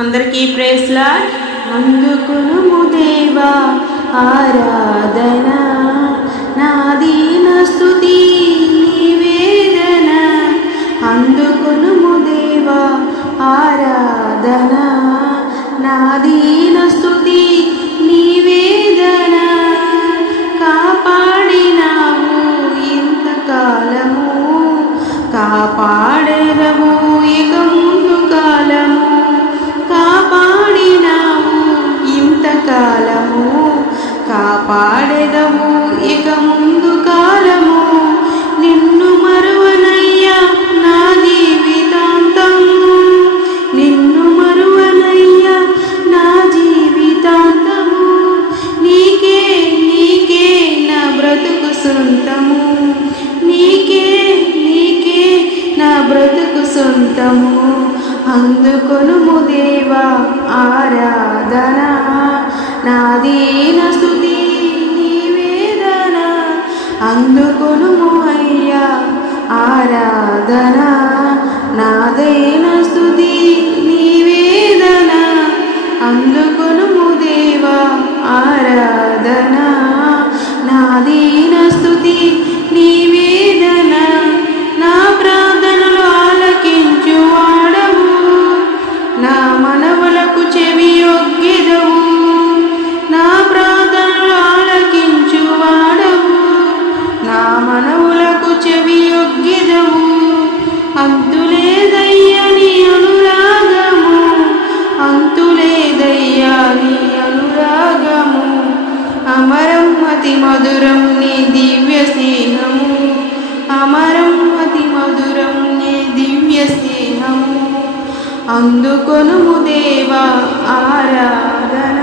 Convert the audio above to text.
అందరికీ praise lord. అందుకొనుము దేవా ఆరాధన, నా దీన స్తుతి నివేదన. అందుకొనుము దేవా ఆరాధన, నా దీన స్తుతి నివేదన. కాపాడినావు ఇంతకాలము, కాపాడెదవు ఇక ముందు కాలము. కాపాడినావు ఇంతకాలము, కాపాడెదవు ఇక ముందు కాలము. నిన్ను మరువనయ్యా నా జీవితాంతము, నిన్ను మరువనయ్యా నా జీవితాంతము. నీకే నీకే నా బ్రతుకు సొంతము, నీకే నీకే నా బ్రతుకు సొంతము. అందుకొనుము దేవా ఆరాధన, నా దీన స్తుతి నివేదన. అందుకొనుము అయ్యా ఆరాధన, నా దీన స్తుతి నివేదన. అందుకొనుము దేవా ఆరాధన, నా దీన స్తుతి నివేదన. నా ప్రార్థనలు ఆలకించు వాడవు, నా మనవులకు చెవి యొగ్గెదవు. నా ప్రార్థనలు ఆలకించు వాడవు, నా మనవులకు చెవి యొగ్గెదవు. అంతులేదయ్యా నీ అనురాగము, అంతులేదయ్యా నీ అనురాగము. అమరం అతి మధురం నీ దివ్య స్నేహము, అమరం అతి మధురం నీ దివ్య స్నేహము. అందుకొనుము దేవా ఆరాధన.